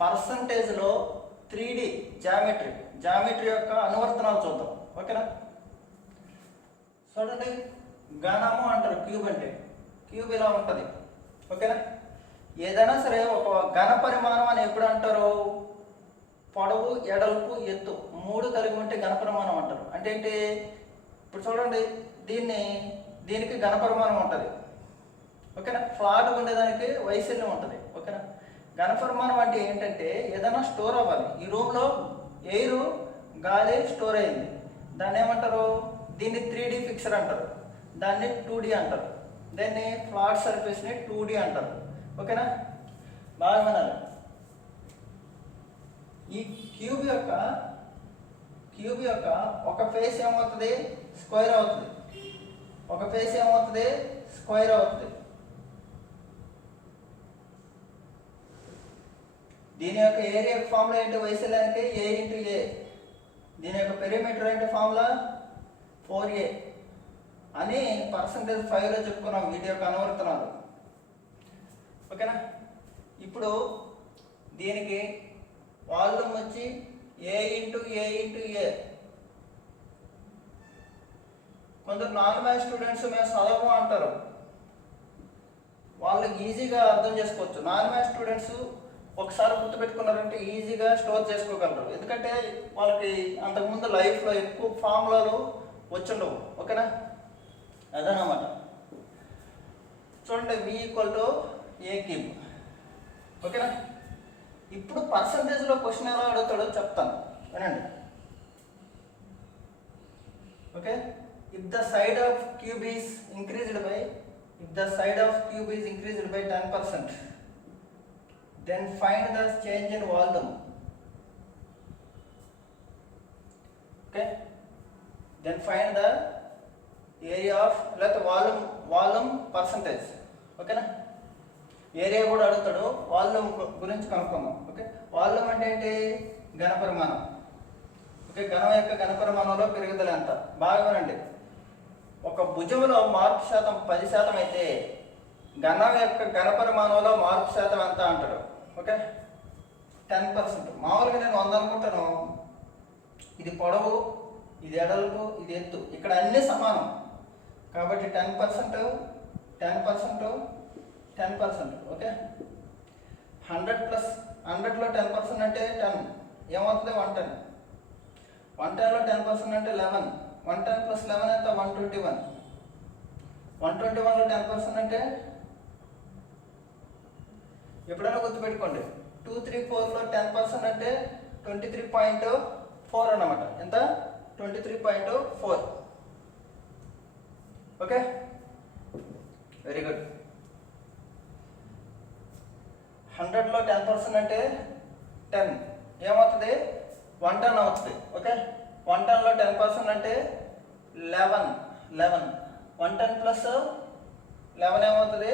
పర్సంటేజ్లో 3D geometry యొక్క అనువర్తనాలు చూద్దాం. ఓకేనా? చూడండి, ఘనము అంటారు క్యూబ్ అంటే. క్యూబ్ ఇలా ఉంటుంది. ఓకేనా? ఏదైనా సరే ఒక ఘన పరిమాణం అని ఎప్పుడు అంటారు? పొడవు, ఎడల్పు, ఎత్తు 3 కలిగి ఉంటే ఘన పరిమాణం అంటారు. అంటే ఏంటి? ఇప్పుడు చూడండి, దీనికి ఘన పరిమాణం ఉంటుంది. ఓకేనా? ఫ్లాట్ ఉండేదానికి వైశాల్యం ఉంటుంది. ఓకేనా? ఘన పరిమాణం అంటే ఏంటంటే ఏదైనా స్టోర్ అవ్వాలి. ఈ రూమ్లో ఎయిర్, గాలి స్టోర్ అయింది. దాన్ని ఏమంటారు? దీన్ని 3D ఫిక్సర్ అంటారు, దాన్ని 2D అంటారు. దాన్ని ఫ్లాట్ సర్ఫేస్ని 2D అంటారు. ఓకేనా? బాగా వినాలి. ఈ క్యూబ్ యొక్క ఒక ఫేస్ ఏమవుతుంది? స్క్వేర్ అవుతుంది. ఒక ఫేస్ ఏమవుతుంది? స్క్వేర్ అవుతుంది. దీని యొక్క ఏరియా ఫార్ములా ఏంటి? వైశాల్యానికి A × A. దీని యొక్క పెరిమీటర్ ఏంటి ఫార్ములా? 4A అని %5లో చెప్పుకున్నాం వీటి యొక్క అనువర్తనాలు. ఓకేనా? ఇప్పుడు దీనికి వాల్యూమ్ వచ్చి A × A. కొందరు నాన్ మ్యాథ్స్ స్టూడెంట్స్ మేము చదవము అంటారు. వాళ్ళు ఈజీగా అర్థం చేసుకోవచ్చు. నాన్ మ్యాథ్స్ స్టూడెంట్స్ ఒకసారి గుర్తుపెట్టుకున్నారంటే ఈజీగా స్టోర్ చేసుకోగలరు. ఎందుకంటే వాళ్ళకి అంతకుముందు లైఫ్లో ఎక్కువ ఫార్ములాలు వచ్చుండవు. ఓకేనా? అదనమాట. చూడండి, V = A³. ఓకేనా? ఇప్పుడు పర్సంటేజ్లో క్వశ్చన్ ఎలా అడుగుతాడో చెప్తాను, వినండి. Okay, if the side of cube is increased by 10%, then find the change in volume. Okay, then find the area of volume percentage. ఓకేనా? ఏరియా కూడా అడుగుతాడు, వాల్యూమ్ గురించి కనుక్కుందాం. ఓకే, వాల్యూమ్ అంటే ఏంటి? ఘన పరిమాణం. ఓకే, ఘనం యొక్క ఘన పరిమాణంలో పెరుగుదల ఎంత? బాగా వినండి. ఒక భుజంలో మార్పు శాతం 10% అయితే ఘనం యొక్క ఘన పరిమాణంలో మార్పు శాతం ఎంత అంటాడు? ఓకే, 10%. మామూలుగా నేను 100 అనుకుంటాను. ఇది పొడవు, ఇది ఎడల్పు, ఇది ఎత్తు, ఇక్కడ అన్నీ సమానం కాబట్టి 10%. ఓకే, 100లో 10% అంటే 10 ఏమవుతుంది? 110. 110లో 10% అంటే 11. 110 + 11 ఎంత? 121. 121లో 10% అంటే ఎప్పుడైనా గుర్తుపెట్టుకోండి, 234లో 10% అంటే 23.4 అన్నమాట. ఎంత? 23.4. Okay, very good. 100లో 10% అంటే 10 ఏమవుతుంది? 110 అవుతుంది. ఓకే, 110లో 10% అంటే 11. 110 + 11 ఏమవుతుంది?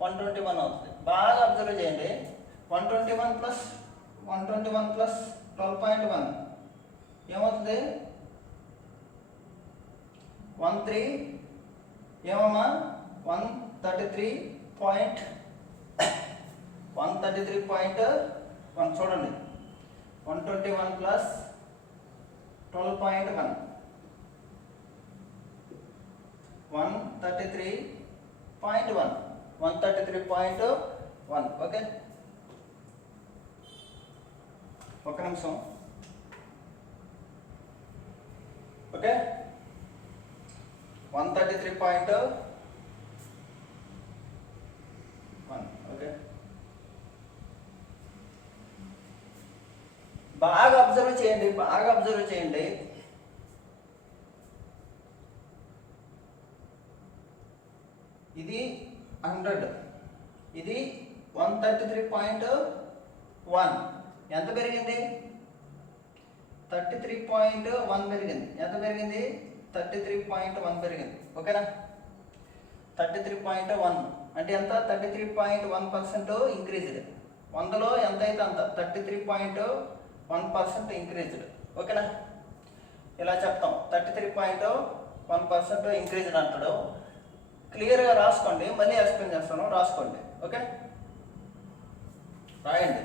121 అవుతుంది. బాగా అబ్జర్వ్ చేయండి. 121 + 12.1 ఏమవుతుంది? 13 ఏమమ్మా? 133.1 చూడండి. 121 + 12.1 133.1. 133.1. ఓకే, ఒక నిమిషం. ఓకే, 133.1. ఓకే, బాగా అబ్జర్వ్ చేయండి. ఇది 100, ఇది 133.1. ఎంత పెరిగింది? 33.1 పెరిగింది. ఎంత పెరిగింది? 33.1 పెరిగింది. ఓకేనా? 33.1 అంటే ఎంత? 33.1% ఇంక్రీజ్డ్. 100లో ఎంత అయితే అంత 33.1% ఇంక్రీజ్డ్. ఓకేనా? ఇలా చెప్తాం, 33.1% ఇంక్రీజ్డ్ అంటాడు. క్లియర్గా రాసుకోండి, మళ్ళీ ఎక్స్ప్లెయిన్ చేస్తాను, రాసుకోండి. ఓకే, రాయండి.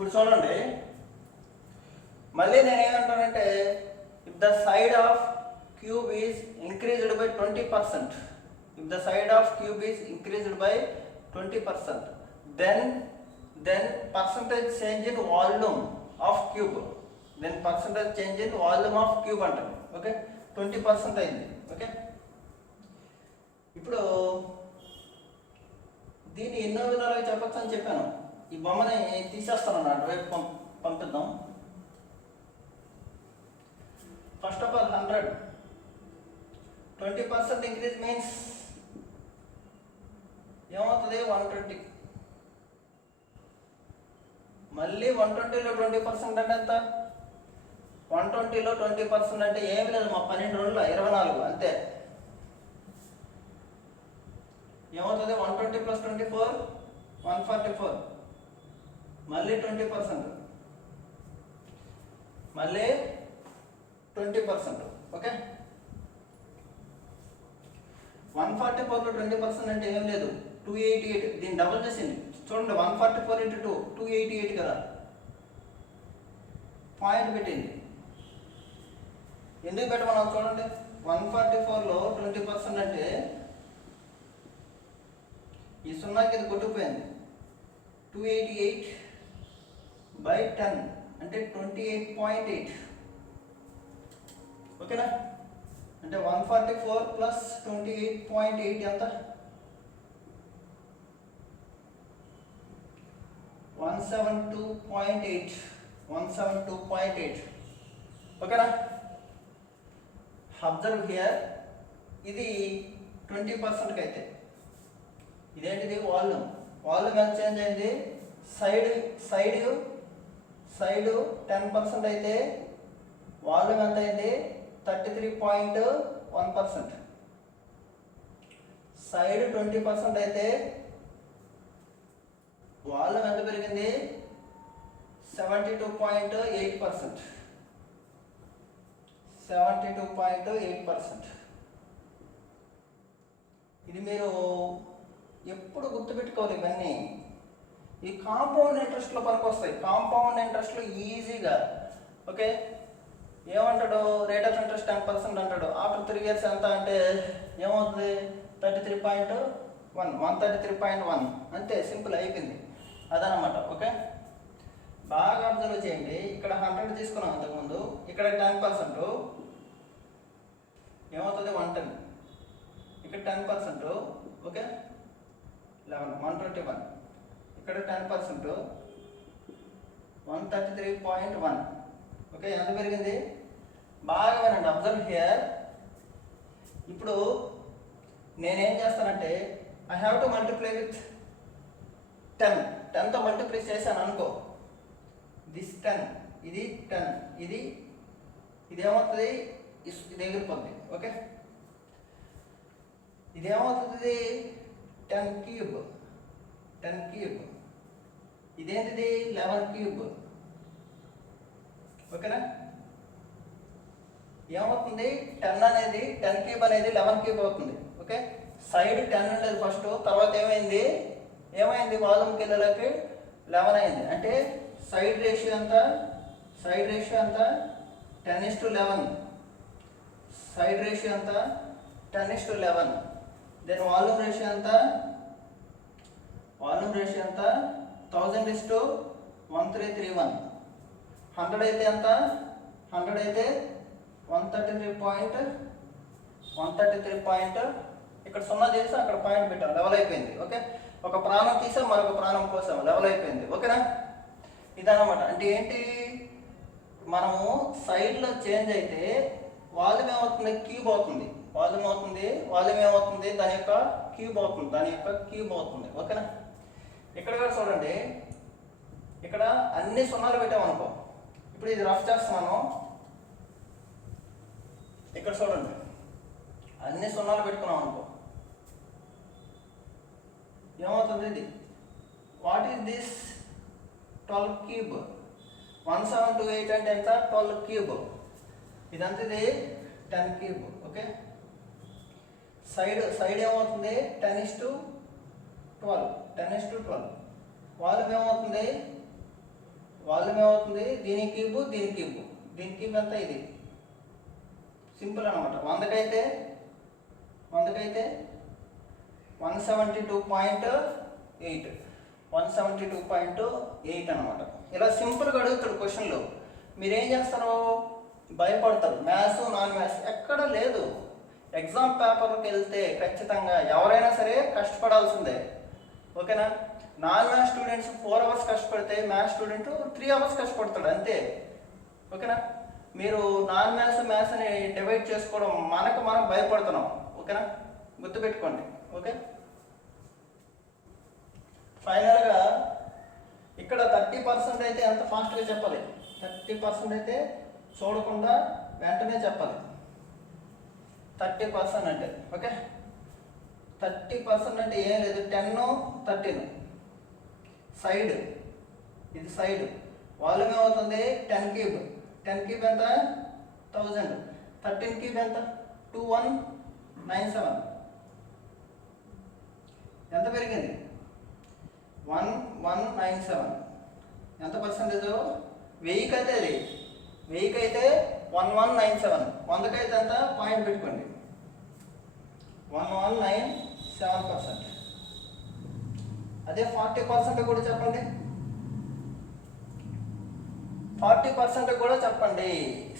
ఇప్పుడు చూడండి, మళ్ళీ నేను ఏమంటానంటే if the side of cube is increased by 20%, if the side of cube is increased by 20%, then percentage change in volume of cube, then percentage change in volume of cube అంటారు. Okay, 20% అయింది. Okay, ఇప్పుడు దీన్ని ఎన్నో విధాలుగా చెప్పచ్చు అని చెప్పాను. ఈ బొమ్మని తీసేస్తాను అన్నట్టు, రేపు పంపిద్దాం. First of all 100, 20% increase means ఏమవుతుంది? 120. మళ్ళీ 120లో 20% అంటే ఎంత? 120లో 20% అంటే ఏమి లేదు, మా 12 రోజుల్లో 24 అంతే. ఏమవుతుంది? 120 + 24 144, మళ్ళీ 20%, మళ్ళీ 20%. ఓకే, 144లో 20% అంటే ఏం లేదు, 288. దీన్ని డబుల్ చేసింది చూడండి, 144 × 2 288 కదా, పాయింట్ పెట్టింది. ఎందుకు పెట్టమన్నా చూడండి, 144లో 20% అంటే ఈ సున్నాకి ఇది కొట్టుకుపోయింది. 288/10 అంటే 28.8. ఓకేనా? అంటే 144 + 28.8 ఎంత? 172.8. 172.8. ఓకేనా? అబ్జర్వ్ హియర్, ఇది 20%కి అయితే ఇదేంటిది? వాల్యూమ్. వాల్యూమ్ ఎంత చేంజ్ అయింది? సైడ్ 10% అయితే వాల్యూమ్ ఎంత అయింది? 33.1%. సైడ్ 20% అయితే వాల్యూమ్ ఎంత పెరిగింది? 72.8%. 72.8%. ఇది మీరు ఎప్పుడు గుర్తుపెట్టుకోవాలి ఇవన్నీ. ఈ కాంపౌండ్ ఇంట్రెస్ట్లో పనికి వస్తాయి. కాంపౌండ్ ఇంట్రెస్ట్లో ఈజీగా. ఓకే, ఏమంటాడు? రేట్ ఆఫ్ ఇంట్రెస్ట్ 10% అంటాడు. ఆఫ్టర్ 3 years ఎంత అంటే ఏమవుతుంది? 33.1, 133.1 అంతే, సింపుల్ అయిపోయింది. అదనమాట. ఓకే, బాగా అబ్జర్వ్ చేయండి. ఇక్కడ 100 తీసుకున్నాం అంతకుముందు, ఇక్కడ 10% ఏమవుతుంది? 110. ఇక్కడ 10%. ఓకే, 11, 121. ఇక్కడ 10% 133.1. ఓకే, ఎంత పెరిగింది? బాగా వినండి, అబ్జర్వ్ హియర్. ఇప్పుడు నేనేం చేస్తానంటే I have to multiply with 10. 10తో మల్టిప్లై చేశాను అనుకో, దిస్ 10, ఇది 10, ఇది ఏమవుతుంది? ఇది ఎగిరిపోద్ది. ఓకే, ఇదేమవుతుంది? 10³ 10³. ఇదేంటిది? 11³. ఓకేనా? ఏమవుతుంది? 10 అనేది 10³ అనేది 11³ అవుతుంది. ఓకే, సైడ్ 10 ఉండేది ఫస్ట్, తర్వాత ఏమైంది? వాల్యూమ్కి వెళ్ళేలోకి 11 అయింది. అంటే సైడ్ రేషియో ఎంత? 10:11. సైడ్ రేషియో ఎంత? 10:11. దెన్ వాల్యూమ్ రేషియో ఎంత? 1000:1331. 100 అయితే ఎంత? 100 అయితే 133. ఇక్కడ 0 చేసి అక్కడ పాయింట్ పెట్టాం, లెవెల్ అయిపోయింది. ఓకే, ఒక ప్రాణం తీసాం, మరొక ప్రాణం కోసం, లెవెల్ అయిపోయింది. ఓకేనా? ఇదన్నమాట. అంటే ఏంటి? మనము సైడ్లో చేంజ్ అయితే వాల్యూమ్ ఏమవుతుంది? క్యూబ్ అవుతుంది. వాల్యూమ్ ఏమవుతుంది? దాని యొక్క క్యూబ్ అవుతుంది. ఓకేనా? ఇక్కడ కూడా చూడండి, ఇక్కడ అన్ని 0లు పెట్టామనుకో. ఇప్పుడు ఇది రఫ్ చేస్తున్నాను. ఇక్కడ చూడండి, అన్ని 0లు పెట్టుకున్నాం అనుకో, ఏమవుతుంది? ఇది వాట్ ఈస్ దిస్? 12³ 1728 అంటే ఎంత? 12³. ఇదంతా ఇది 10³. ఓకే, సైడ్ ఏమవుతుంది? 10:12. వాల్యూమ్ ఏమవుతుంది? వాల్యూమ్ ఏమవుతుంది, దీని క్యూబ్ ఎంత, ఇది సింపుల్ అనమాట. 100కైతే 172.8 అనమాట. ఇలా సింపుల్గా అడుగుతాడు క్వశ్చన్లో. మీరేం చేస్తారు, భయపడతారు. మ్యాథ్స్ నాన్ మ్యాథ్స్ ఎక్కడ లేదు. ఎగ్జామ్ పేపర్కి వెళ్తే ఖచ్చితంగా ఎవరైనా సరే కష్టపడాల్సిందే, ఓకేనా. నాన్ మ్యాథ్స్ స్టూడెంట్స్ 4 అవర్స్ కష్టపడితే మ్యాథ్స్ స్టూడెంట్ 3 అవర్స్ కష్టపడతాడు అంతే, ఓకేనా. మీరు నాన్ మ్యాథ్స్ అని డివైడ్ చేసుకోవడం మనం భయపడుతున్నాం, ఓకేనా, గుర్తుపెట్టుకోండి. ఓకే, ఫైనల్గా ఇక్కడ 30% అయితే ఎంత ఫాస్ట్గా చెప్పాలి, 30% అయితే చూడకుండా వెంటనే చెప్పాలి. 30% అంటే ఓకే, 30% అంటే ఏం లేదు, 10 13 సైడ్, ఇది సైడ్. వాల్యూమ్ ఏమవుతుంది, 10 క్యూబ్ ఎంత 1000, 13 క్యూబ్ ఎంత 2197. ఎంత పెరిగింది, 1197. ఎంత పర్సెంటేజ్, 1000కి అయితే అది 1197, 100కైతే ఎంత పాయింట్ పెట్టుకోండి, 1197%. అదే 40% కూడా చెప్పండి, 40% కూడా చెప్పండి.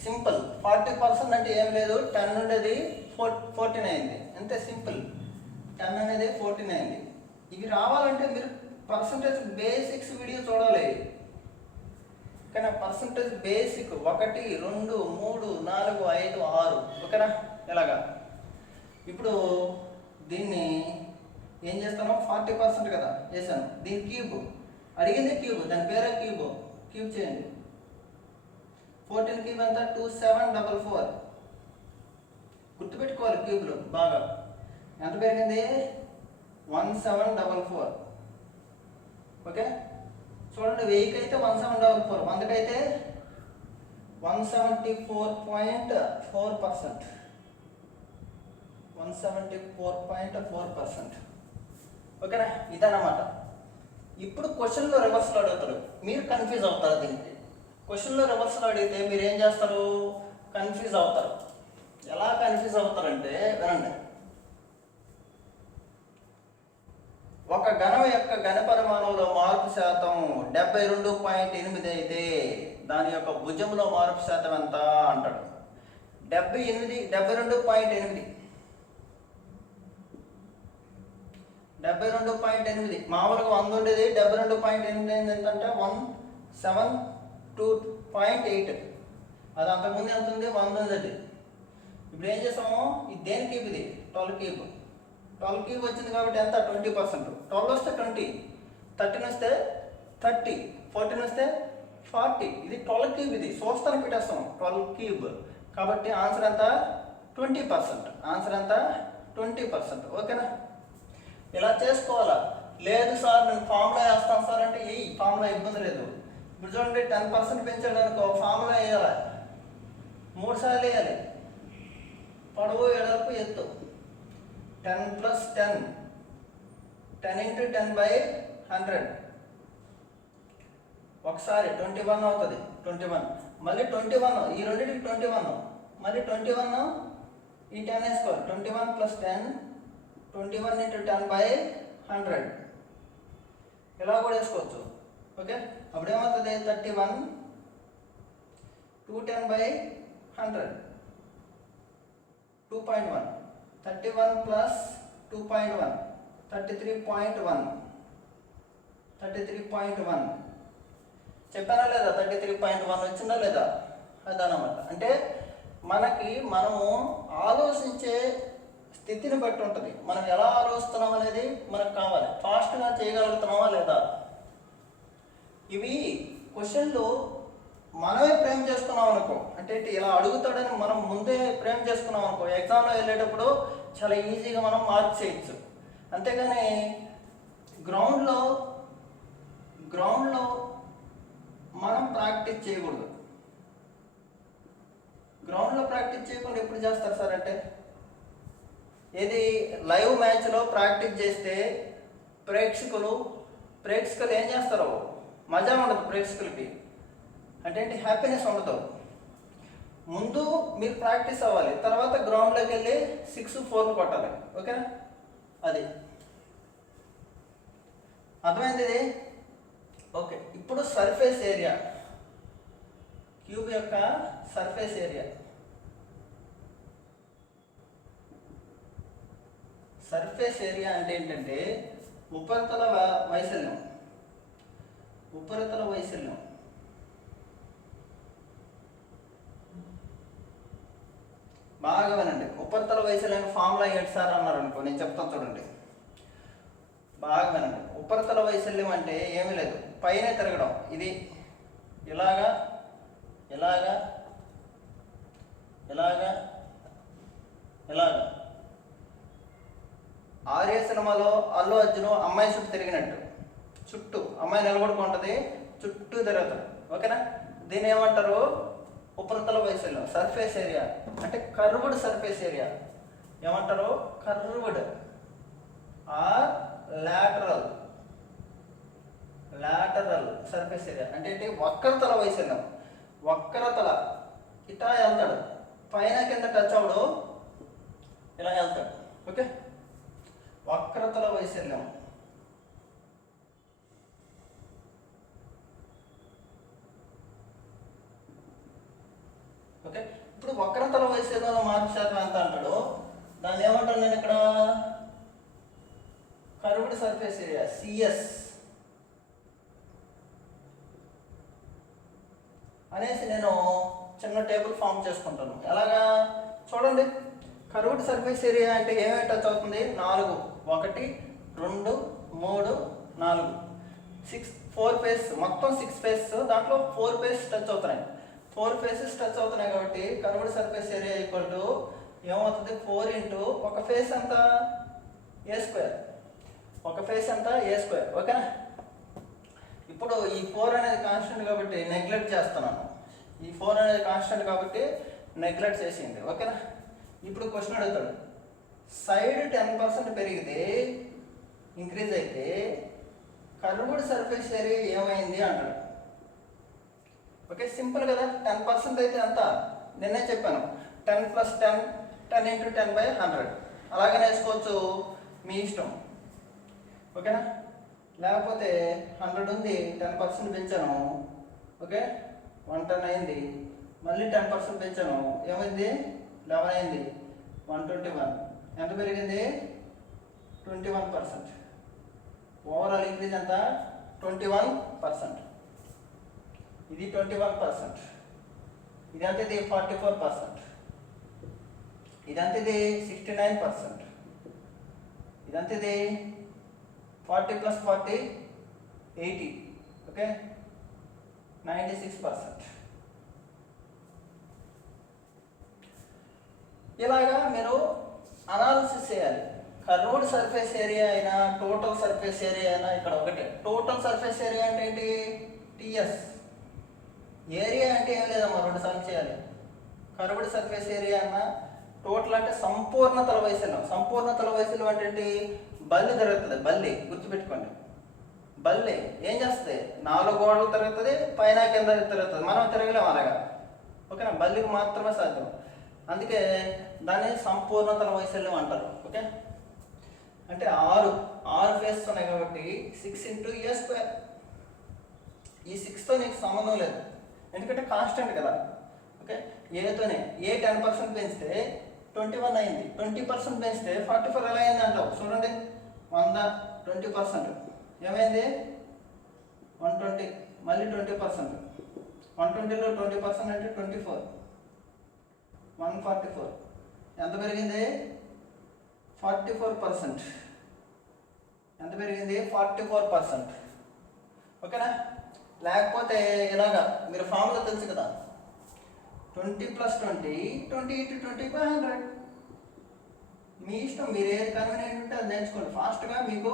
సింపుల్. 40% అంటే ఏం లేదు, 10 ఉండేది 14 అయింది, అంతే సింపుల్. 10 అనేది 14 అయింది. ఇవి రావాలంటే మీరు పర్సంటేజ్ బేసిక్స్ వీడియో చూడాలి, ఓకేనా. పర్సంటేజ్ బేసిక్ 1 2 3 4 5 6, ఓకేనా. ఇలాగా ఇప్పుడు దీన్ని ఏం చేస్తాను, 40% కదా చేశాను. దీని క్యూబ్ అడిగింది, క్యూబ్ దాని పేరే క్యూబ్ చేయండి. 14 క్యూబ్ ఎంత 2744. గుర్తుపెట్టుకోవాలి క్యూబ్లో బాగా. ఎంత పెరిగింది, 1744, ఓకే. చూడండి, 1000కి అయితే 1744, 100కైతే 174.4%, 174.4%, ఓకేనా. ఇదన్నమాట. ఇప్పుడు క్వశ్చన్లో రివర్స్లో అడుగుతారు, మీరు కన్ఫ్యూజ్ అవుతారు. దీనికి క్వశ్చన్లో రివర్స్లో అడిగితే మీరు ఏం చేస్తారు, కన్ఫ్యూజ్ అవుతారు. ఎలా కన్ఫ్యూజ్ అవుతారంటే వినండి. ఒక ఘనం యొక్క ఘనపరిమాణంలో మార్పు శాతం 72.8 అయితే దాని యొక్క భుజంలో మార్పు శాతం ఎంత అంటాడు. 72.8, 72.8. మామూలుగా 100 ఉండేది, 72.8 ఏంటంటే 172.8. అది అంతకుముందు ఎంత ఉంది, 100 ఉంది. ఇప్పుడు ఏం చేసాము, ఇది దేని క్యూబ్, ఇది 12 క్యూబ్. 12 క్యూబ్ వచ్చింది కాబట్టి ఎంత 20%. 12 వస్తే 20, 13 వస్తే 30, 14 వస్తే 40. ఇది 12 క్యూబ్, ఇది చూస్తాను పెట్టేస్తాం 12 క్యూబ్. కాబట్టి ఆన్సర్ ఎంత 20%. ఆన్సర్ ఎంత 20%, ఓకేనా. ఇలా చేసుకోవాలా. లేదు సార్ నేను ఫార్ములా వేస్తాను సార్ అంటే ఈ ఫార్ములా ఇబ్బంది లేదు. ఇప్పుడు చూడండి, 10% పెంచడానికి ఫార్ములా వేయాలి, 3 సార్లు వేయాలి. పొడవు ఎడల్పు ఎత్తు 10 + 10, 10 × 10/100. ఒకసారి 21 అవుతుంది, 21. మళ్ళీ 21, ఈ రెండింటికి 21, మళ్ళీ 21 ఈ 10 వేసుకోవాలి. 21 + 10, 21 × 10/100. ఇలా కూడా వేసుకోవచ్చు, ఓకే. అప్పుడు ఏమవుతుంది, 31 210/100, 2.1. 31 + 2.1, 33.1, 33.1. చెప్పానా లేదా, 33.1 వచ్చిందా లేదా, అదనమాట. అంటే మనము ఆలోచించే స్థితిని బట్టి ఉంటుంది. మనం ఎలా ఆలోచిస్తున్నాం అనేది మనకు కావాలి. ఫాస్ట్గా చేయగలుగుతున్నామా లేదా. ఇవి క్వశ్చన్లు మనమే ఫ్రేమ్ చేసుకున్నాం అనుకో, అంటే ఇలా అడుగుతాడని మనం ముందే ఫ్రేమ్ చేసుకున్నాం అనుకో, ఎగ్జామ్లో వెళ్ళేటప్పుడు చాలా ఈజీగా మనం మార్క్ చేయొచ్చు. అంతేగాని గ్రౌండ్లో మనం ప్రాక్టీస్ చేయకూడదు. గ్రౌండ్లో ప్రాక్టీస్ చేయకుండా ఎప్పుడు చేస్తారు సార్ అంటే, ఏది లైవ్ మ్యాచ్లో ప్రాక్టీస్ చేస్తే ప్రేక్షకులు ఏం చేస్తారు, మజా ఉండదు ప్రేక్షకులకి. అంటే ఏంటి, హ్యాపీనెస్ ఉండదు. ముందు మీరు ప్రాక్టీస్ అవ్వాలి, తర్వాత గ్రౌండ్లోకి వెళ్ళి 6 4 కొట్టాలి. ఓకేనా, అది అర్థమైంది ఇది. ఓకే, ఇప్పుడు సర్ఫేస్ ఏరియా, క్యూబ్ యొక్క సర్ఫేస్ ఏరియా. సర్ఫేస్ ఏరియా అంటే ఏంటంటే ఉపరితల వైశాల్యం. ఉపరితల వైశాల్యం బాగా వినండి. ఉపరితల వైశాల్యం ఫార్ములా ఏంటి సార్ అన్నారు అనుకో, నేను చెప్తాను చూడండి, బాగా వినండి. ఉపరితల వైశాల్యం అంటే ఏమీ లేదు, పైన తిరగడం. ఇది ఇలాగా ఇలాగా ఇలాగా ఇలాగా. ఆర్య సినిమాలో అల్లు అర్జున్ అమ్మాయి చుట్టూ తిరిగినట్టు, చుట్టూ అమ్మాయి నిలబడుకుంటుంది, చుట్టూ తిరుగుతాడు. ఓకేనా, దీన్ని ఏమంటారు, ఉపరితల వైశాల్యం. సర్ఫేస్ ఏరియా అంటే కర్వ్డ్ సర్ఫేస్ ఏరియా ఏమంటారు, curved or lateral. Lateral surface area అంటే ఏంటి, వక్రతల వైశాల్యం. వక్రతల ఇటా వెళ్తాడు, పైన కింద టచ్ అవడు, ఇలా వెళ్తాడు. ఓకే, వక్రతల వైశాల్యం. ఓకే, ఇప్పుడు వక్రతల వైశాల్యంలో మార్పు శాతం ఎంత అంటాడు, దాన్ని ఏమంటాను నేను ఇక్కడ, కర్వ్డ్ సర్ఫేస్ ఏరియా సిఎస్ అనేసి నేను చిన్న టేబుల్ ఫామ్ చేసుకుంటాను. ఎలాగా చూడండి, కర్వ్డ్ సర్ఫేస్ ఏరియా అంటే ఏమేమి టచ్ అవుతుంది, 4 1 2 3 4 6 4 ఫేస్, మొత్తం 6 ఫేస్, దాంట్లో 4 ఫేస్ టచ్ అవుతున్నాయి. 4 ఫేసెస్ టచ్ అవుతున్నాయి కాబట్టి curved surface area equal to ఏమవుతుంది, 4 ఇంటూ ఒక ఫేస్ అంతా ఏ స్క్వేర్, ఒక ఫేస్ అంతా ఏ స్క్వేర్. ఓకేనా, ఇప్పుడు ఈ 4 అనేది కాన్స్టెంట్ కాబట్టి నెగ్లెక్ట్ చేస్తున్నాను. ఈ 4 అనేది కాన్స్టెంట్ కాబట్టి నెగ్లెక్ట్ చేసింది. ఓకేనా, ఇప్పుడు క్వశ్చన్ అడుగుతాడు, సైడ్ 10% పెరిగితే, ఇంక్రీజ్ అయితే కర్వ్డ్ సర్ఫేస్ ఏరియా ఏమైంది అంటాడు. ఓకే, సింపుల్ కదా, 10% అయితే ఎంత, నిన్నే చెప్పాను, 10 + 10 10 × 10/100 అలాగే నేర్చుకోవచ్చు, మీ ఇష్టం. ఓకేనా, లేకపోతే 100 ఉంది, 10% పెంచాను. ఓకే, 110 అయింది, మళ్ళీ 10% పెంచాను, ఏమైంది, 11 అయింది, 121. ఎంత పెరిగింది, 21%. ఓవరాల్ ఇంక్రీజ్ ఎంత, 21%. ఇది 21%. ఇదంతా ఇది 44%. ఇదంతా ఇది 69%. ఇదంతా ఇది 40 + 40 80. ఓకే, 96%. ఇలాగా మీరు అనాలిసిస్ చేయాలి. కర్వ్డ్ సర్ఫేస్ ఏరియా అయినా టోటల్ సర్ఫేస్ ఏరియా అయినా ఇక్కడ ఒకటే. టోటల్ సర్ఫేస్ ఏరియా అంటే ఏంటి, టిఎస్. ఏరియా అంటే ఏం లేదమ్మా, 2 సార్లు చేయాలి. కర్వ్డ్ సర్ఫేస్ ఏరియా అన్న, టోటల్ అంటే సంపూర్ణతల వైశాల్యం. సంపూర్ణతల వైశాల్యం అంటే ఏంటి, బల్లి తిరుగుతుంది, బల్లి గుర్తుపెట్టుకోండి. బల్లి ఏం చేస్తుంది, 4 గోడలు తిరుగుతుంది, పైన కింద తిరుగుతుంది, మనం తిరగలేము అలాగా. ఓకేనా, బల్లికి మాత్రమే సాధ్యం. అందుకే దాన్ని సంపూర్ణతల వైశాల్యం అంటారు. ఓకే, అంటే 6 ఫేస్ ఉన్నాయి కాబట్టి 6 × a². ఈ 6తో నీకు సంబంధం లేదు, ఎందుకంటే కాన్స్టెంట్ కదా. ఓకే, ఏతోనే ఏ 10% పెంచితే 21 అయింది, 20% పెంచితే 44 ఎలా అయింది అంటావు. చూడండి, 100 20% ఏమైంది, 120, మళ్ళీ 20%. 120లో 20% అంటే 24, 144. ఎంత పెరిగింది, 44%. ఎంత పెరిగింది, 44%. ఓకేనా, లేకపోతే ఇలాగా మీరు ఫార్ములా తెలుసు కదా, 20 + 20 20 × 20/100. మీ ఇష్టం, మీరు ఏది కన్వీనియంట్ ఉంటే అది నేర్చుకోండి. ఫాస్ట్గా మీకు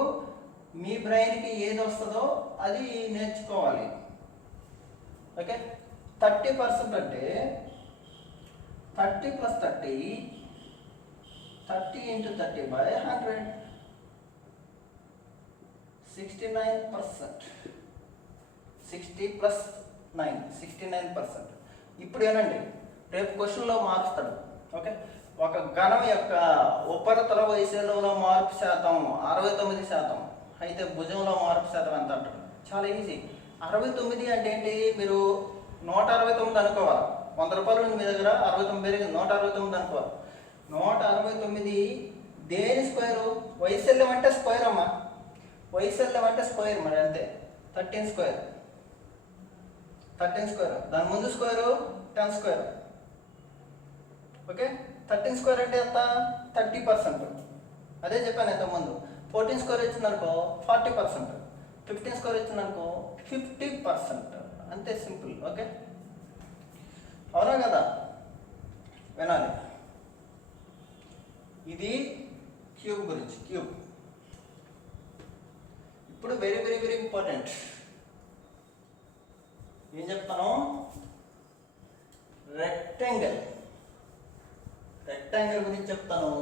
మీ బ్రెయిన్కి ఏది వస్తుందో అది నేర్చుకోవాలి. ఓకే, 30% అంటే 30 + 30 30 × 30/100 69%. 60 + 69%. ఇప్పుడు ఏనండి, రేపు క్వశ్చన్లో మారుస్తాడు. ఓకే, ఒక ఘనం యొక్క ఉపరితల వైశాల్యంలో మార్పు శాతం 69%, అయితే భుజంలో మార్పు శాతం ఎంత అంటారు? చాలా ఈజీ. 69 అంటే ఏంటి? మీరు 169 అనుకోవాలి. 100 రూపాయలు ఉంది మీ దగ్గర, 69 పెరిగింది, 169 అనుకోవాలి. 169 దేని స్క్వేరు? వైశాల్యం అంటే స్క్వేర్ అమ్మా, వైశాల్యం అంటే స్క్వేర్ మరి, అంతే. 13 స్క్వేర్, 13 స్క్వేర్, దాని ముందు స్క్వేరు 10 స్క్వేర్. ఓకే, 13 స్క్వేర్ అంటే ఎంత? 30%. అదే చెప్పాను ఇంతకుముందు. 14 స్క్వేర్ వచ్చిందనుకో 40%, 15 స్క్వేర్ వచ్చిందనుకో 50%, అంతే, సింపుల్. ఓకే, అవునా కదా? వినాలి. ఇది క్యూబ్ గురించి. క్యూబ్ ఇప్పుడు వెరీ వెరీ వెరీ ఇంపార్టెంట్. ఏం చెప్తాను? రెక్టాంగిల్, రెక్టాంగిల్ గురించి చెప్తాను.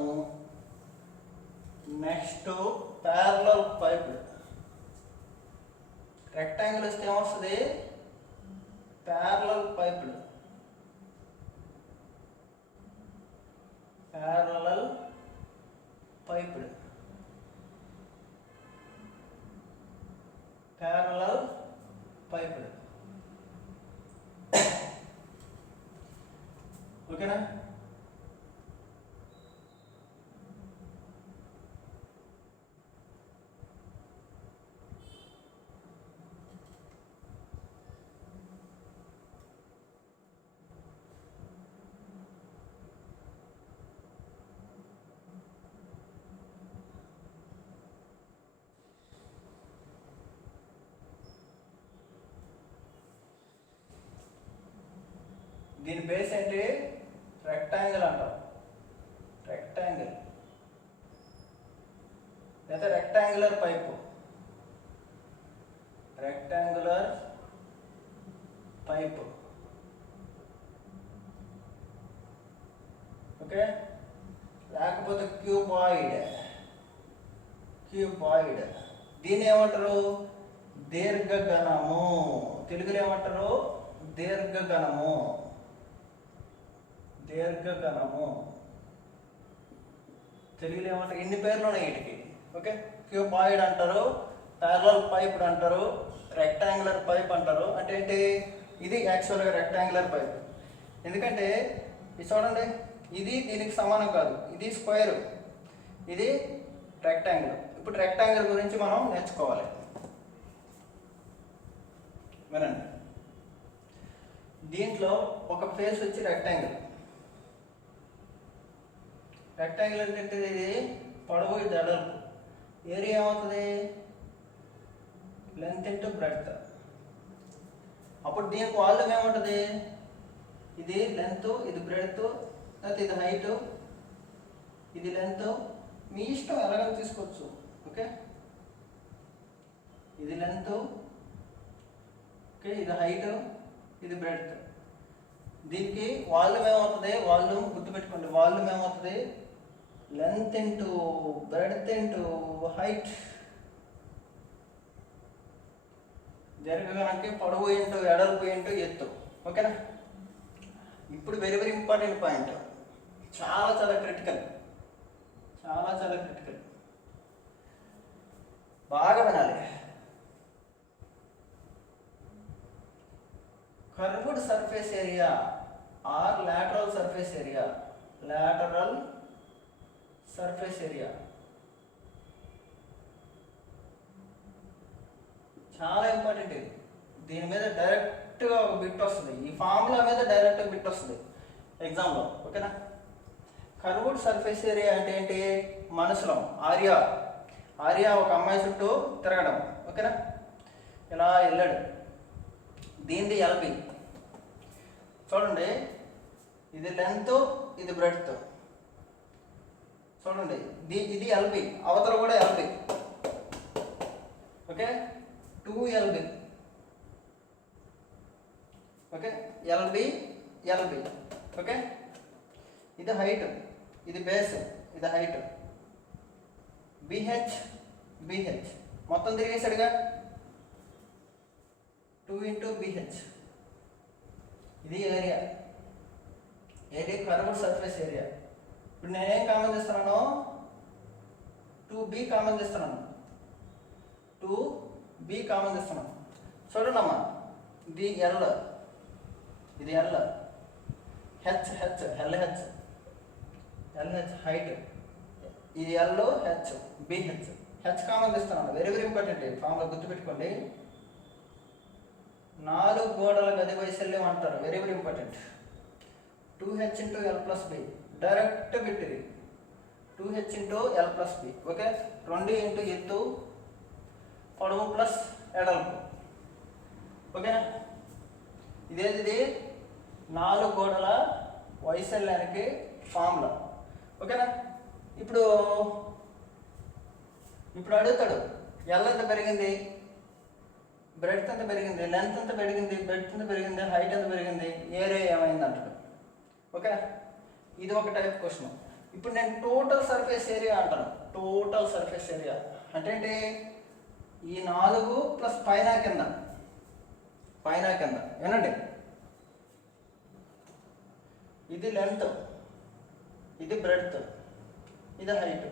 Next parallel pipe. రెక్టాంగిల్ వస్తే ఏమొస్తుంది? Parallel pipe, parallel pipe, parallel pipe. ఓకేనా? దీని బేస్ ఏంటి? రెక్టాంగిల్ అంటారు. రెక్టాంగిల్ లేదా rectangular pipe, rectangular pipe. Okay, లేకపోతే క్యూబాయిడ్, క్యూబాయిడ్. దీన్ని ఏమంటారు? దీర్ఘగణము. తెలుగులో ఏమంటారు? దీర్ఘగణము, దీర్ఘగణము. తెలుగులో ఏమంటారు? ఇన్ని పేర్లు ఉన్నాయి వీటికి. ఓకే, క్యూబాయిడ్ అంటారు, ప్యారలల్ పైప్ అంటారు, రెక్టాంగులర్ పైప్ అంటారు. అంటే ఏంటి? ఇది యాక్చువల్గా రెక్టాంగులర్ పైప్. ఎందుకంటే ఇది చూడండి, ఇది దీనికి సమానం కాదు, ఇది స్క్వేర్, ఇది రెక్టాంగిల్. ఇప్పుడు రెక్టాంగిల్ గురించి మనం నేర్చుకోవాలి. వినండి, దీంట్లో ఒక ఫేస్ వచ్చి రెక్టాంగిల్. రెక్టాంగిల్ అంటే ఇది పొడవు, ఇది వెడల్పు. ఏరియా ఏమవుతుంది? Length into breadth. అప్పుడు దీనికి వాల్యూమ్ ఏముంటుంది? ఇది లెంత్, ఇది బ్రెడ్త్, లేకపోతే ఇది హైట్, ఇది లెంత్, మీ ఇష్టం ఎలాగైనా తీసుకోవచ్చు. ఓకే, ఇది లెంత్, ఓకే, ఇది హైట్, ఇది బ్రెడ్త్. దీనికి వాల్యూమ్ ఏమవుతుంది? వాల్యూమ్ గుర్తుపెట్టుకోండి, వాల్యూమ్ ఏమవుతుంది? Length into breadth into height. దీర్ఘగణానికి పొడవు ఇంటూ వెడల్పు ఇంటూ ఎత్తు. ఓకేనా? ఇప్పుడు వెరీ వెరీ ఇంపార్టెంట్ పాయింట్, చాలా చాలా క్రిటికల్, చాలా చాలా క్రిటికల్. బాగా వినాలి. Curved surface area or lateral surface area, lateral surface area. చాలా ఇంపార్టెంట్ ఇది. దీని మీద డైరెక్ట్గా ఒక బిట్ వస్తుంది, ఈ ఫార్ములా మీద డైరెక్ట్గా బిట్ వస్తుంది ఎగ్జామ్లో. ఓకేనా? కర్వ్డ్ సర్ఫేస్ ఏరియా అంటే ఏంటి? మనసులో ఆర్యా, ఆర్యా ఒక అమ్మాయి చుట్టూ తిరగడం. ఓకేనా? ఇలా వెళ్ళాడు. దీనిది ఎల్బి. చూడండి, ఇది లెంత్, ఇది బ్రెడ్త్. చూడండి, ఇది ఎల్బి, అవతల కూడా LB. Okay, 2 LB. Okay, LB LB. Okay, ఇది హైట్, ఇది బేస్, ఇది హైట్. బిహెచ్ బిహెచ్ మొత్తం తిరిగేసాడుగా, 2 into BH. ఇది area, area curved surface area. ఇప్పుడు నేనేం కామన్ చేస్తున్నాను, 2b కామన్ చేస్తున్నాను, 2b కామన్ చేస్తున్నాను. చూడండమ్మా, ఇది ఎల్, ఇది L, H H L H, L H height, ఇది L H B H, H common చేస్తున్నాను. వెరీ వెరీ ఇంపార్టెంట్, ఫామ్లో గుర్తుపెట్టుకోండి. 4 గోడల గది వైశాల్యం అంటారు, very very important. 2h into L plus B, direct బిట్టిది 2h into L plus B. Okay, 2 into ఎత్తు పొడవు ప్లస్ ఎడల్పు. ఓకేనా, ఇదేది 4 గోడల వైశాల్యానికి ఫార్ములా. ఓకేనా, ఇప్పుడు అడుగుతాడు ఎల్ ఎంత పెరిగింది, బ్రెడ్త్ ఎంత పెరిగింది, లెంత్ ఎంత పెరిగింది, బ్రెడ్త్ ఎంత పెరిగింది, హైట్ ఎంత పెరిగింది, ఏరియా ఏమైంది అంటాడు. ఓకే, ఇది ఒక టైప్ క్వశ్చన్. ఇప్పుడు నేను టోటల్ సర్ఫేస్ ఏరియా అంటాను. టోటల్ సర్ఫేస్ ఏరియా అంటే ఏంటి, ఈ 4 ప్లస్ పైన కింద, పైన కింద. ఏనండి, ఇది లెంత్, ఇది బ్రెడ్త్, ఇది హైట్.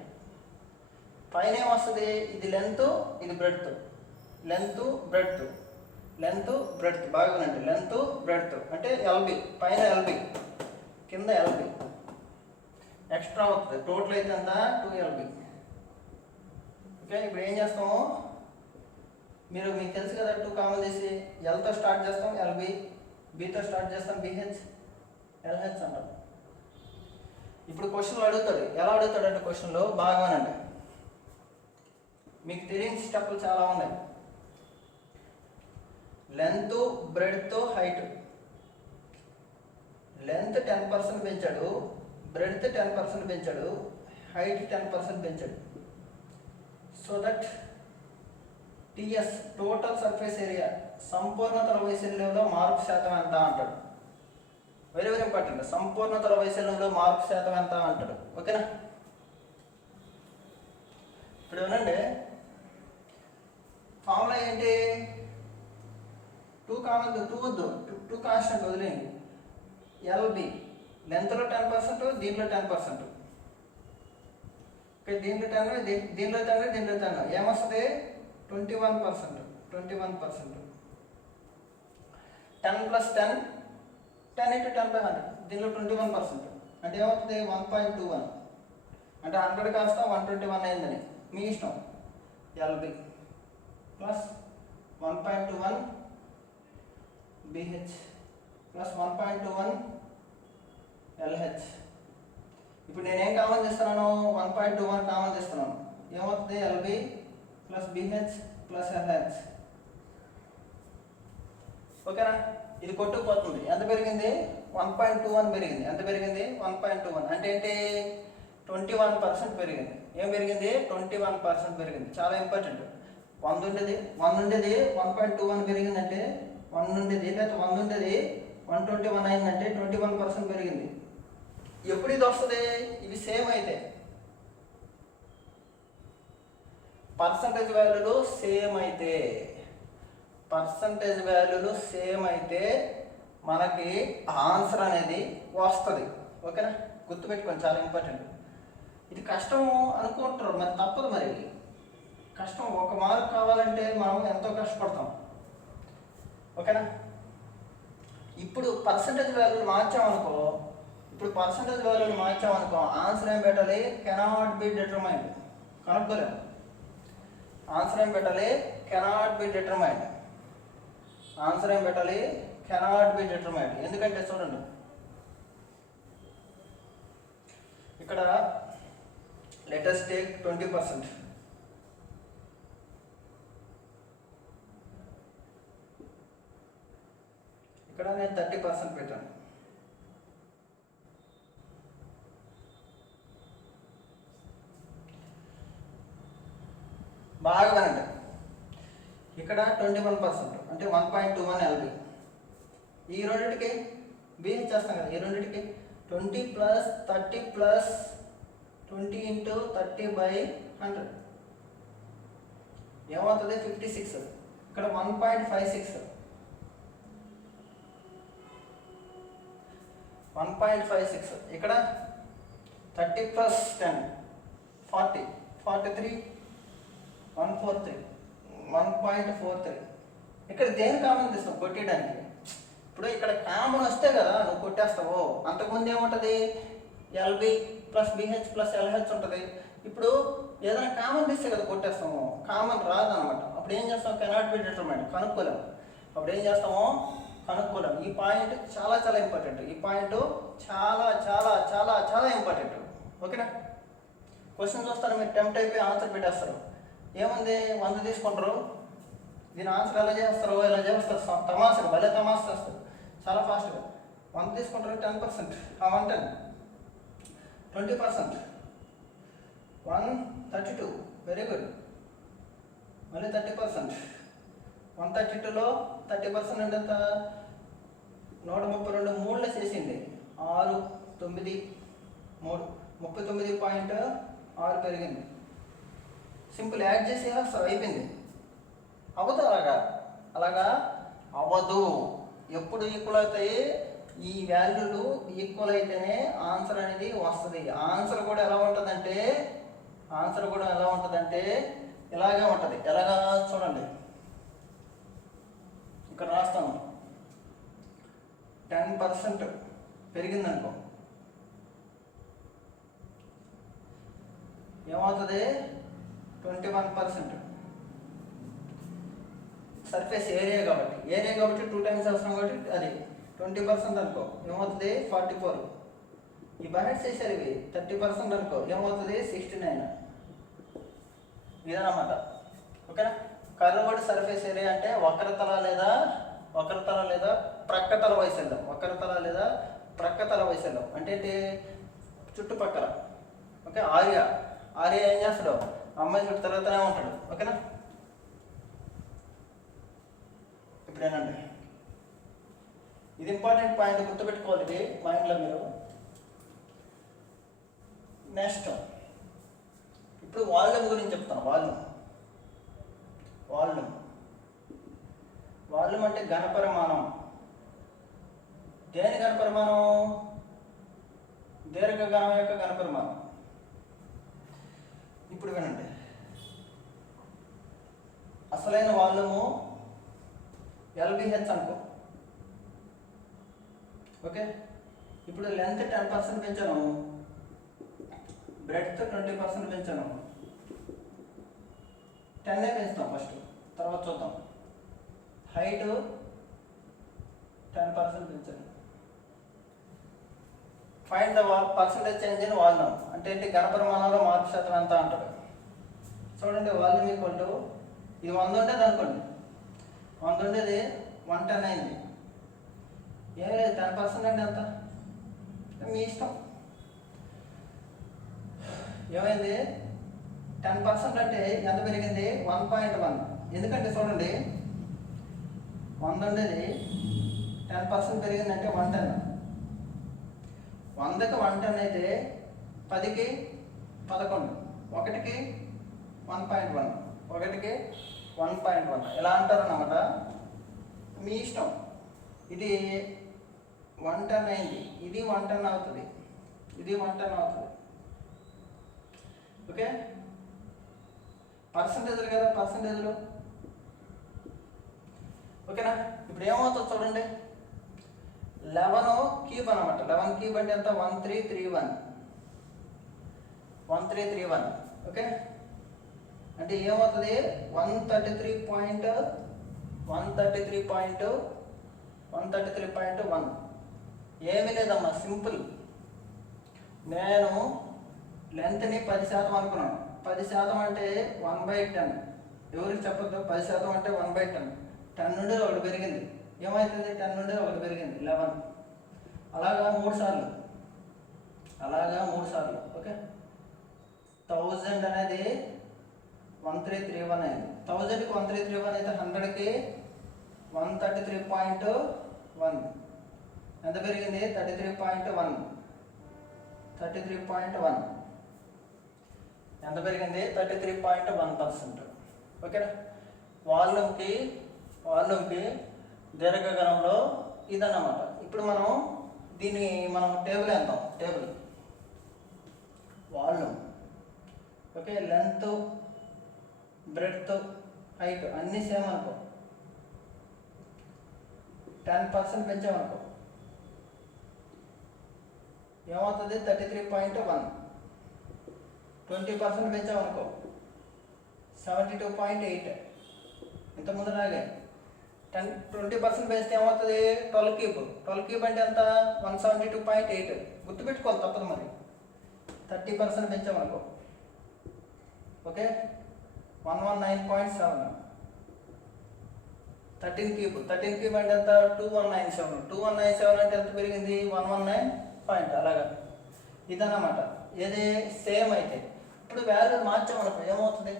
పైన ఏమొస్తుంది, ఇది లెంత్, ఇది breadth, length breadth, length breadth. బాగా వినండి, లెంత్ బ్రెడ్త్ అంటే ఎల్బి, పైన ఎల్బి కింద ఎల్బి ఎక్స్ట్రా అవుతుంది. టోటల్ అయితే అంతా 2LB. ఓకే, ఇప్పుడు ఏం చేస్తాము, మీకు తెలుసు కదా, 2 కామన్ చేసి ఎల్తో స్టార్ట్ చేస్తాం ఎల్బి, బితో స్టార్ట్ చేస్తాం బిహెచ్, ఎల్హెచ్ అంటాం. ఇప్పుడు క్వశ్చన్లు అడుగుతాడు, ఎలా అడుగుతాడు అంటే క్వశ్చన్లో బాగానండి, మీకు తెలియని స్టెప్పులు చాలా ఉన్నాయి. లెంత్ బ్రెడ్త్ హైట్, లెంత్ 10% పెంచాడు, బ్రెడ్త్ 10% పెంచాడు, హైట్ 10% పెంచాడు. So that TS total surface area సంపూర్ణ తల వైశాల్యంలో మార్పు శాతం ఎంత అంటాడు. వెరీ వెరీ ఇంపార్టెంట్, సంపూర్ణ తల వైశాల్యంలో మార్పు శాతం ఎంత అంటాడు. ఓకేనా, ఇప్పుడు ఏమనండి ఫార్ములా ఏంటి, 2 కామన్, 2 వద్దు, 2 కాన్స్టెంట్ వదిలేయండి. ఎల్బి లెంత్లో 10%, దీంట్లో 10%. ఓకే, దీంట్లో 10, దీంట్లో 10, దీంట్లో 10 ఏమొస్తుంది, 21%. 21%. 10 ప్లస్ 10, 10 ఇంటూ 10/100, దీనిలో 21%. అంటే ఏమవుతుంది, 1.21. అంటే 100 కాస్త 121 అయిందని మీ ఇష్టం. LB plus 1.21 BH plus 1.21 LH. ఇప్పుడు నేనేం కామన్ చేస్తున్నాను, 1.21 కామన్ చేస్తున్నాను. ఏమవుతుంది, LB plus BH plus LH. ఓకేనా, ఇది కొట్టుకుపోతుంది. ఎంత పెరిగింది, 1.21 పెరిగింది. ఎంత పెరిగింది, 1.21. అంటే ఏంటి, 21% పెరిగింది. ఏం పెరిగింది, 21% పెరిగింది. చాలా ఇంపార్టెంట్. 100 ఉండేది 1.21 పెరిగిందంటే 1 ఉండేది, లేదా 100 ఉండేది 121 అయిందంటే 21% పెరిగింది. ఎప్పుడు ఇది వస్తుంది, ఇవి సేమ్ అయితే, పర్సంటేజ్ వాల్యూలు సేమ్ అయితే, పర్సంటేజ్ వాల్యూలు సేమ్ అయితే మనకి ఆన్సర్ అనేది వస్తుంది. ఓకేనా, గుర్తుపెట్టుకోండి, చాలా ఇంపార్టెంట్. ఇది కష్టం అనుకుంటారు, మరి తప్పదు. మరి కష్టం, 1 మార్క్ కావాలంటే మనం ఎంతో కష్టపడతాం. ఓకేనా, ఇప్పుడు పర్సంటేజ్ వాల్యూలు మార్చామనుకో, ఆన్సర్ ఏం పెట్టాలి, కెనాట్ బి డిటర్మైన్డ్. కనుక్కోలేము. ఆన్సర్ ఏం పెట్టాలి, కెనాట్ బి డిటర్మైన్డ్. ఆన్సర్ ఏం పెట్టాలి, కెనాట్ బి డిటర్మైన్డ్. ఎందుకంటే చూడండి, ఇక్కడ లెట్ us టేక్ 20%. ఇక్కడ నేను 30% పెట్టాను. బాగా వినండి, ఇక్కడ 21% అంటే 1.21 ఎల్బి. ఈ రెండింటికి బిహెచ్ చేస్తాం కదా, ఈ రెండింటికి 20 ప్లస్ 30 ప్లస్ 20 ఇంటూ 30/100 ఏమవుతుంది, 56. ఇక్కడ 1.56 1.56. ఇక్కడ 30 ప్లస్ 10 40 43 143 1.43. ఇక్కడ దేని కామన్ తీస్తావు కొట్టేయడానికి? ఇప్పుడు ఇక్కడ కామన్ వస్తే కదా నువ్వు కొట్టేస్తావు. అంతకుముందు ఏముంటుంది? LB plus BH plus LH ఉంటుంది. ఇప్పుడు ఏదైనా కామన్ తీస్తే కదా కొట్టేస్తాము. కామన్ రాదనమాట. అప్పుడు ఏం చేస్తాం? కెనాట్ బి డిటర్మైన్డ్, కనుక్కోలేము. అప్పుడు ఏం చేస్తాము? కనుక్కోలేము. ఈ పాయింట్ చాలా చాలా ఇంపార్టెంట్. ఈ పాయింట్ చాలా చాలా చాలా చాలా ఇంపార్టెంట్. ఓకేనా? క్వశ్చన్ చూస్తారు, మీరు టెంప్ట్ అయిపోయి ఆన్సర్ పెట్టేస్తారు. ఏముంది? 100 తీసుకుంటారు. దీని ఆన్సర్ ఎలా చేస్తారు? ఎలా చేస్తారు? తమాషగా భలే తమాషా చేస్తారు చాలా ఫాస్ట్గా. 100 తీసుకుంటారు, 10%, 110, 20%, 132, వెరీ గుడ్. మళ్ళీ 30%, 132లో 30% అంటే ఎంత? 132 3లో చేసింది 6 9 3 39.6 పెరిగింది. సింపుల్ యాడ్ చేసి అయిపోయింది. అవ్వదు అలాగా అవ్వదు. ఎప్పుడు ఈక్వల్ అవుతాయి? ఈ వాల్యూలు ఈక్వల్ అయితేనే ఆన్సర్ అనేది వస్తుంది. ఆన్సర్ కూడా ఎలా ఉంటుందంటే ఇలాగే ఉంటుంది. ఎలాగా చూడండి, ఇక్కడ రాస్తాను. 10% పెరిగిందనుకో ఏమవుతుంది? 21%. సర్ఫేస్ ఏరియా కాబట్టి 2 టైమ్స్ అవసరం కాబట్టి అది 20% అనుకో ఏమవుతుంది? 44. ఈ బ్రాకెట్స్ చేశారు ఇవి. 30% అనుకో ఏమవుతుంది? 69. ఇదన్నమాట. ఓకేనా? కర్వ్డ్ సర్ఫేస్ ఏరియా అంటే వక్రతల లేదా ప్రక్కతల వైశాల్యం. వక్రతల లేదా ప్రక్కతల వైశాల్యం అంటే ఏంటి? చుట్టుపక్కల. ఓకే, ఆర్యా ఏం చేస్తాడు? అమ్మాయి చుట్టూ తిరుగుతూనే ఉంటాడు. ఓకేనా? ఇప్పుడేనండి, ఇది ఇంపార్టెంట్ పాయింట్, గుర్తుపెట్టుకోవాలి ఇది మైండ్లో మీరు. నెక్స్ట్ ఇప్పుడు వాల్యూమ్ గురించి చెప్తాను. వాల్యూమ్ అంటే ఘనపరిమాణం. దేని ఘనపరిమాణం? దీర్ఘఘనం యొక్క ఘనపరిమాణం. ఇప్పుడు వినండి, అసలైన వాల్యూము ఎల్బిహెచ్ అనుకో. ఓకే, ఇప్పుడు లెంత్ 10% పెంచాను, బ్రెడ్త్ 20% పెంచాను. 10 పెంచుతాం ఫస్ట్, తర్వాత చూద్దాం. హైట్ 10% పెంచాను. Find the percentage change in volume అంటే ఏంటి? ఘనపరిమాణంలో మార్పు శాతం ఎంత అంటారు. చూడండి, వాల్యూమ్ ఈక్వల్ టు ఇది 100 ఉండేది అనుకోండి. 100 ఉండేది 110 అయింది. ఏం లేదు, 10% అంటే ఎంత? మీ ఇష్టం. ఏమైంది? 10% అంటే ఎంత పెరిగింది? 1.1. ఎందుకంటే చూడండి, 100 ఉండేది 10% పెరిగిందంటే 110. 100కి 110 అయితే 10కి 11, 1కి 1.1, 1కి 1.1 ఇలా అంటారు అన్నమాట. మీ ఇష్టం. ఇది 110 అయింది, ఇది 110 అవుతుంది, ఇది 110 అవుతుంది. ఓకే, పర్సంటేజ్లు కదా, పర్సంటేజ్లు. ఓకేనా? ఇప్పుడు ఏమవుతుంది చూడండి, 11 క్యూబ్ అనమాట. 11 క్యూబ్ అంటే ఎంత? 1331. ఓకే, అంటే ఏమవుతుంది? 133.1. ఏమీ లేదమ్మా, సింపుల్. నేను లెంత్ని 10% అనుకున్నాను. 10% అంటే 1/10. ఎవరికి చెప్పొద్దు, 10% అంటే 1/10. 10 నుండి 1 పెరిగింది. ఏమవుతుంది? 10 నుండి 1 పెరిగింది, 11. అలాగా 3 సార్లు. ఓకే, 1000 అనేది 1331 అయింది. 1000కి 1331 అయితే 100కి 133.1 ఎంత పెరిగింది? 33.1. ఎంత పెరిగింది? 33.1%. ఓకేనా? వాల్యూమ్కి దీర్ఘఘనంలో ఇదన్నమాట. ఇప్పుడు మనం దీన్ని మనం టేబుల్ వేద్దాం. Table volume, okay, length, breadth, height అన్నీ సేమ్ అనుకో. 10% పెంచామనుకో ఏమవుతుంది? 33.1. 20% పెంచామనుకో 72.8. ఇంతకుముందు లాగే 20% పెంచితే ఏమవుతుంది? 12 క్యూబ్. 12 క్యూబ్ అంటే ఎంత? 172.8. గుర్తుపెట్టుకోవాలి, తప్పదు మరి. 30% పెంచామనుకో, ఓకే, 119.7. 13 క్యూబ్. 13 క్యూబ్ అంటే ఎంత? 2197. 2197 అంటే ఎంత పెరిగింది? 119 పాయింట్. అలాగా ఇదన్నమాట. ఏది సేమ్ అయితే. ఇప్పుడు వాల్యూ మార్చామనుకో ఏమవుతుంది?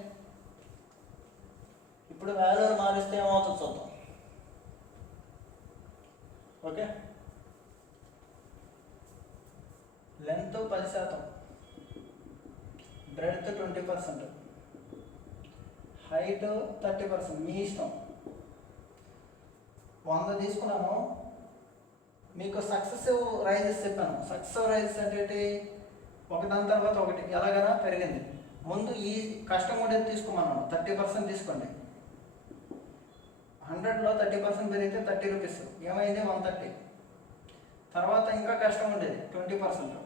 ఇప్పుడు వాల్యూ మారిస్తే ఏమవుతుంది చూద్దాం. Okay, length 10%, breadth 20%, height 30%. మీ ఇష్టం. 100 తీసుకున్నాను. మీకు సక్సెసివ్ రైజెస్ చెప్పాను. సక్సెసివ్ రైజెస్ అంటే ఏంటి? ఒకదాని తర్వాత ఒకటి ఎలాగైనా పెరిగింది. ముందు ఈ కష్టం ఉండేది తీసుకోమన్నాను. 30% తీసుకోండి. 100లో 30% పెరిగితే 30 రూపీస్. ఏమైంది? 130. తర్వాత ఇంకా కష్టం ఉండేది 20%.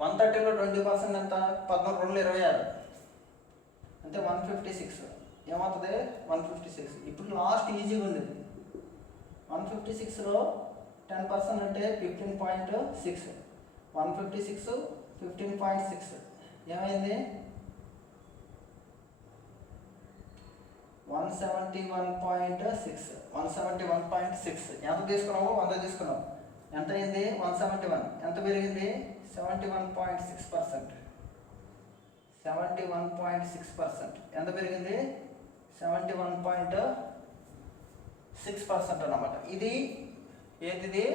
130లో 20% ఎంత? 13 2 26 అంటే 156. ఏమవుతుంది? 156. ఇప్పుడు లాస్ట్ ఈజీగా ఉండేది. 156లో 10% అంటే 15.6. 156 15.6 ఏమైంది? 171.6. 171.6. ఎంత తీసుకున్నాము? 100 తీసుకున్నాము. ఎంత అయింది? 171. ఎంత పెరిగింది? 71.6%. 71.6%. ఎంత పెరిగింది? 71.6% అన్నమాట. ఇది ఏది?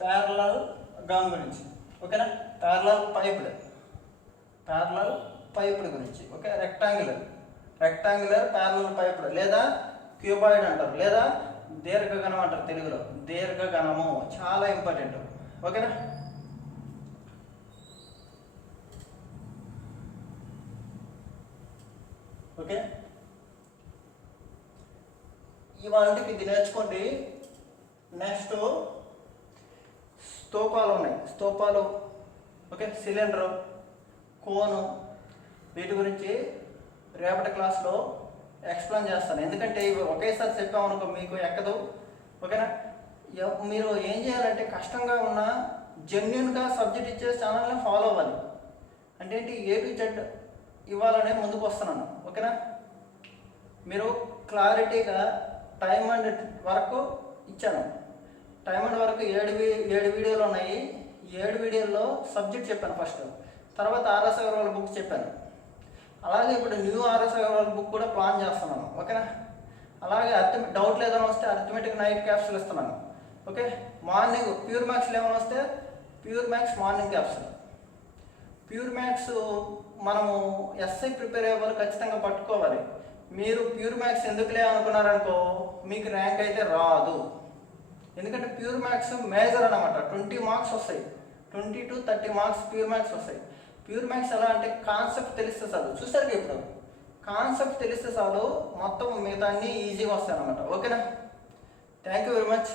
ప్యారలల్ గమ్ గురించి, ఓకేనా? ప్యారలల్ పైప్డ్ గురించి, ఓకే. రెక్టాంగులర్ ప్యారలల్ పైప్డ్ లేదా క్యూబాయిడ్ అంటారు, లేదా దీర్ఘగణం అంటారు తెలుగులో. దీర్ఘగణము చాలా ఇంపార్టెంట్, ఓకేనా? ఓకే, ఇవాళకి ఇది నేర్చుకోండి. నెక్స్ట్ స్తూపాలు ఉన్నాయి. స్తూపాలు, ఓకే, సిలిండరు, కోను, వీటి గురించి రేపటి క్లాస్లో ఎక్స్ప్లెయిన్ చేస్తాను. ఎందుకంటే ఇవి ఒకేసారి చెప్పామనుకో మీకు ఎక్కదు, ఓకేనా? మీరు ఏం చేయాలంటే కష్టంగా ఉన్న జెన్యున్గా సబ్జెక్ట్ ఇచ్చే ఛానల్ని ఫాలో అవ్వాలి. అంటే ఏంటి? A to Z ఇవ్వాలనే ముందుకు వస్తున్నాను, ఓకేనా? మీరు క్లారిటీగా టైమ్ అండ్ వరకు ఇచ్చాను. టైమ్ అండ్ వరకు 7 వీడియోలు ఉన్నాయి. 7 వీడియోల్లో సబ్జెక్ట్ చెప్పాను ఫస్ట్, తర్వాత ఆర్ఎస్ అగర్వాల్ బుక్ చెప్పాను. అలాగే ఇప్పుడు న్యూ ఆర్ఎస్ అగర్వాల్ బుక్ కూడా ప్లాన్ చేస్తున్నాను, ఓకేనా? అలాగే డౌట్లు ఏదైనా వస్తే అర్థమెటిక్ నైట్ క్యాప్సులు ఇస్తున్నాను, ఓకే. మార్నింగ్ ప్యూర్ మ్యాథ్స్లో ఏమైనా వస్తే pure maths morning capsule. Pure maths మనము ఎస్ఐ ప్రిపేర్ అయ్యే వాళ్ళు ఖచ్చితంగా పట్టుకోవాలి. మీరు ప్యూర్ మ్యాథ్స్ ఎందుకులే అనుకున్నారనుకో మీకు ర్యాంక్ అయితే రాదు. ఎందుకంటే ప్యూర్ మ్యాథ్స్ మేజర్ అన్నమాట. 20 మార్క్స్ వస్తాయి. 20 to 30 మార్క్స్ ప్యూర్ మ్యాథ్స్ వస్తాయి. ప్యూర్ మ్యాథ్స్ ఎలా అంటే కాన్సెప్ట్ తెలిస్తే చాలు. చూసారు ఇప్పుడు కాన్సెప్ట్ తెలిస్తే చాలు, మొత్తం మిగతా అన్నీ ఈజీగా వస్తాయి అన్నమాట, ఓకేనా? Thank you very much.